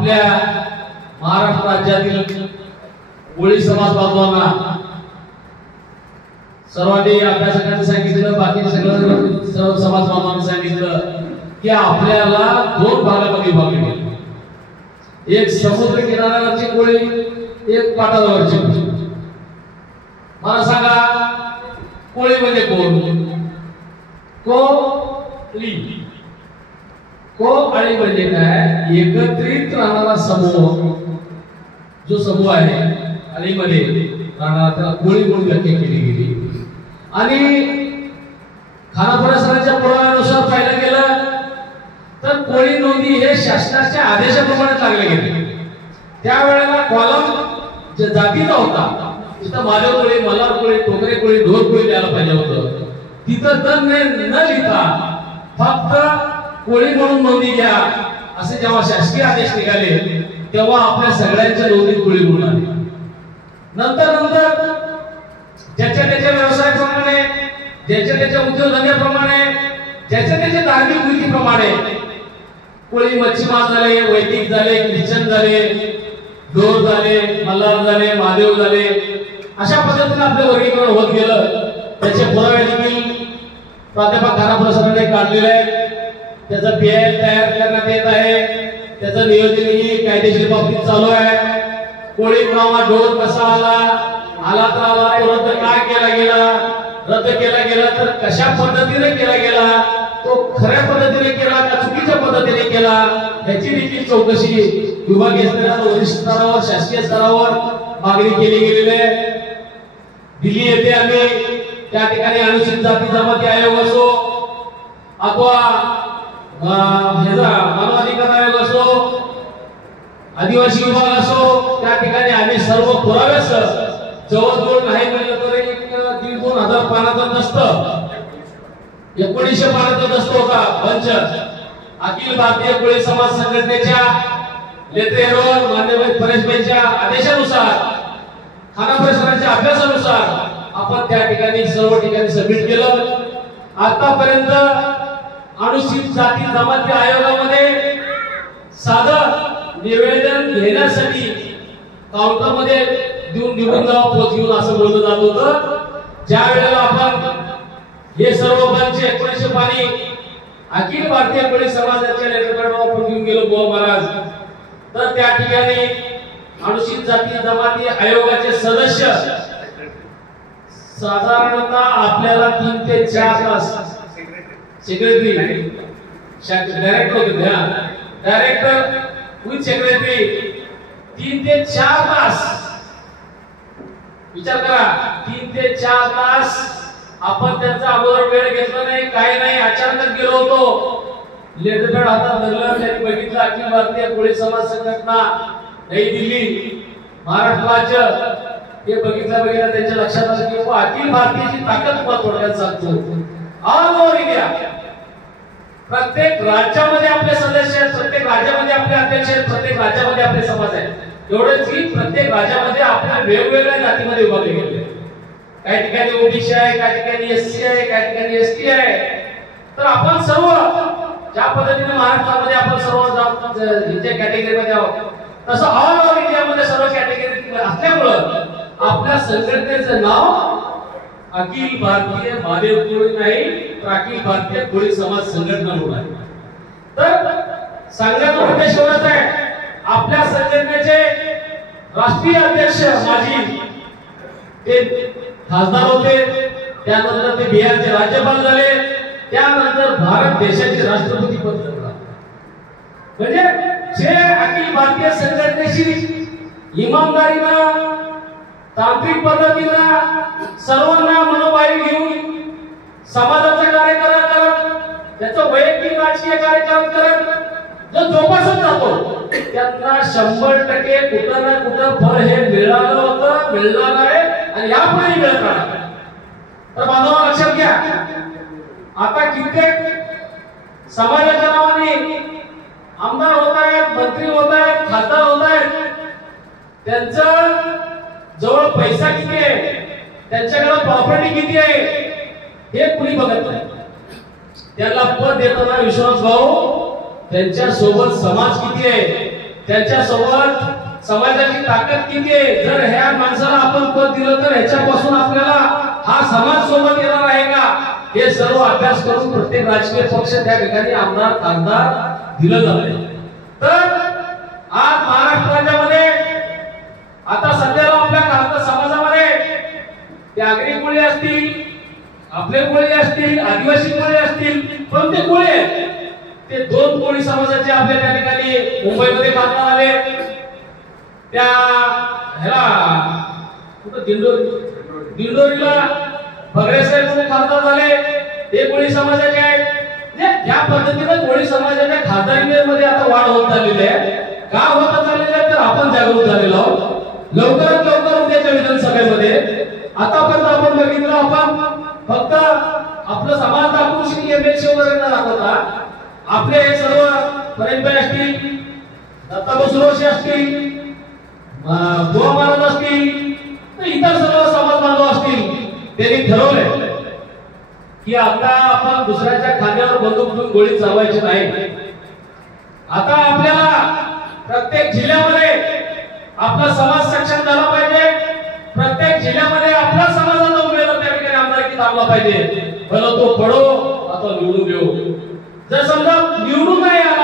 आपल्या महाराष्ट्र राज्यातील कोळी समाज बांधवांना सर्वांनी अभ्यासकांनी सांगितलं, बाकी सगळं सर्व समाज बांधवांनी सांगितलं की आपल्याला दोन भागामध्ये विभागले, एक समुद्र किनाऱ्यावरची कोळी, एक पाटावरची कोळी. मला सांगा कोळी म्हणजे कोण? कोळी कोळी म्हणजे काय? एकत्रित राहणारा समूह. जो समूह आहे अलीमध्ये राहणारा त्याला कोळी म्हणून व्याख्या केली गेली. आणि खानापूर सरांच्या पुराव्यानुसार पाहिलं गेलं तर कोळी नोंदी हे शासनाच्या आदेशाप्रमाणे लागले गेले. त्यावेळेला कॉलम जे जातीचा होता, जिथं माधव कोळी, मल्हार कोळी, टोकरे कोळी, ढोर कोळी द्यायला पाहिजे होतं, तिथं तर न लिहिता फक्त कोळी म्हणून नोंदी घ्या असे जेव्हा शासकीय आदेश निघाले तेव्हा आपल्या सगळ्यांच्या नोंदी कोळी म्हणून आली. नंतर ज्याच्या त्याच्या व्यवसायाप्रमाणे, ज्याच्या त्याच्या उद्योगधंद्याप्रमाणे, ज्याच्या त्याच्या धार्मिक रीतीप्रमाणे कोळी मच्छीमार झाले, वैदिक झाले, ख्रिश्चन झाले, ढोर झाले, मल्हार झाले, महादेव झाले, अशा पद्धतीने आपलं वर्गीकरण होत गेलं. त्याचे पुरावे देखील प्राध्यापक खानापूर सरांनी काढलेले आहेत. त्याचा पीआय तयार करण्यात येत आहे. त्याचं नियोजनही कायदेशीर बाबतीत चालू आहे. कोळी पुरावा ढोर कसा आला तर आला, तो रद्द का केला गेला, रद्द केला गेला तर कशा पद्धतीने केला गेला, तो खऱ्या पद्धतीने केला का चुकीच्या पद्धतीने केला, याची देखील चौकशी विभागीय स्तरावर, वरिष्ठ स्तरावर, शासकीय स्तरावर मागणी केली गेलेली आहे. दिल्ली येथे आम्ही त्या ठिकाणी अनुसूचित जाती जमाती आयोग असो अथवा मानवाधिकार आयोग असो, आदिवासी विभाग असो, त्या ठिकाणी आम्ही सर्व पुराव्यासह जवळजवळ नाही म्हणलं तर 1,500-2,000 पानाचं दस्त, 1900 पानाचा दस्त होता पंच अखिल भारतीय कोळी समाज संघटनेच्या लेतेरोर मान्यवर परेशभाईच्या आदेशानुसार, खानापूर सरांच्या अभ्यासानुसार आपण त्या ठिकाणी सर्व ठिकाणी सबमिट केलं. आतापर्यंत अनुसूचित जाती जमाती आयोगामध्ये साधं निवेदन घेण्यासाठी काउंटरमध्ये देऊन निघून जावं, पोच घेऊन असं बोललं जात होतं. ज्या वेळेला आपण हे सर्व पंच 1900 पानी अखिल भारतीय कोळी समाजाच्या लेटरपॅडवर आपण घेऊन गेलो बुवा महाराज, तर त्या ठिकाणी अनुसूचित जाती जमाती आयोगाचे सदस्य साधारणतः आपल्याला 3 ते 4 तास, सेक्रेटरी डायरेक्टर होते, डायरेक्टर विथ सेक्रेटरी 3 ते 4 तास, विचार करा 3 ते 4 तास आपण त्यांचा अगोदर वेळ घेतला नाही, काही नाही, अचानक गेलो होतो. लेटरपॅड हातात धरलं, त्यांनी बघितलं अखिल भारतीय कोळी समाज संघटना नई दिल्ली महाराष्ट्र राज्य, हे बघितलं त्यांच्या लक्षात आलं की अखिल भारतीयची ताकद थोडक्यात सांगतो. ऑल ओव्हर इंडिया प्रत्येक राज्यामध्ये आपले सदस्य आहेत, प्रत्येक राज्यामध्ये आपले अध्यक्ष आहेत, प्रत्येक राज्यामध्ये आपले समाज आहेत. एवढंच की प्रत्येक राज्यामध्ये आपल्या वेगवेगळ्या जातीमध्ये विभागले गेले. काही ठिकाणी ओबीसी आहे, काही ठिकाणी एससी आहे, काही ठिकाणी एसटी आहे. तर आपण सर्व ज्या पद्धतीने महाराष्ट्रामध्ये आपण सर्व कॅटेगरीमध्ये आहोत, तसं ऑल ओव्हर इंडियामध्ये सर्व कॅटेगरी असल्यामुळं आपल्या संघटनेचं नाव अखिल भारतीय महादेव कोळी नाही, तर अखिल भारतीय कोळी समाज संघटना म्हणून आहे. तर सांगण्याचा उद्देश एवढाच आहे, आपल्या संघटनेचे राष्ट्रीय अध्यक्ष माजी ते खासदार होते, त्यानंतर ते बिहारचे राज्यपाल झाले, त्यानंतर भारत देशाचे राष्ट्रपती पद झाले. म्हणजे जे अखिल भारतीय संघटनेशी इमानदारीनं, तांत्रिक पद्धतीनं सर्वांना मनोबाई घेऊन समाजाचं कार्य करत, त्याचं वैयक्तिक राजकीय कार्य करत जो जोपासत जातो, त्यांना 100% कुठं ना कुठं फळ हे मिळालं होतं, मिळणार आहे आणि यापुढे मिळत राहणार. तर बांधवांनो लक्षात घ्या, आता कित्येक समाजाच्या नावाने आमदार होत आहेत, मंत्री होत आहेत, खासदार होत आहेत. त्यांचं जवळ पैसा किती आहे, त्यांच्याकडे प्रॉपर्टी किती आहे, हे कुणी बघत नाही. त्याला पद देताना विश्वास भाऊ त्यांच्या सोबत समाज किती आहे त्यांच्या सोबत समाजाची ताकद किती आहे, जर ह्या माणसाला आपण पद दिलं तर ह्याच्यापासून आपल्याला हा समाज सोबत येणार आहे का, हे सर्व अभ्यास करून प्रत्येक राजकीय पक्ष त्या ठिकाणी आमदार खासदार दिलं जाते. तर आज महाराष्ट्राच्या मध्ये आता सध्याला आपल्या खासदार समाजामध्ये ते आगरी कोळी असतील, आपले कोळी असतील, आदिवासी कोळी असतील, पण ते कोळी आहेत. ते दोन कोळी समाजाचे आपल्या त्या ठिकाणी मुंबईमध्ये खासदार आले. त्या ह्याला कुठं दिंडोरीला भगरे साहेब खासदार झाले, ते कोळी समाजाचे आहेत. या पद्धतीने कोळी समाजाच्या खासदारीमध्ये आता वाढ होत चाललेली आहे. का होत चाललेली आहे तर आपण जागरूक झालेलो आहोत. लवकरात लवकर उद्याच्या विधानसभेमध्ये आतापर्यंत आपण बघितलं, आपण फक्त आपलं समाज दाखवून श्री एमएलसी वगैरे न दाखवता आपले हे सर्व परेंद्र असतील, दत्ता बसुरोशी असतील, बुवा महाराज असतील, इतर सर्व समाज बांधव असतील, त्यांनी ठरवले की आता आपण दुसऱ्याच्या खांद्यावर बंदूक घेऊन गोळी चालवायची नाही. आता आपल्याला प्रत्येक जिल्ह्यामध्ये आपला समाज सक्षम झाला पाहिजे. प्रत्येक जिल्ह्यामध्ये आपला समाजाचा उमेदवार त्या ठिकाणी आमदारकी थांबला पाहिजे. भलं तो पडो अथवा निवडून येऊ. जर समजा निवडून नाही आला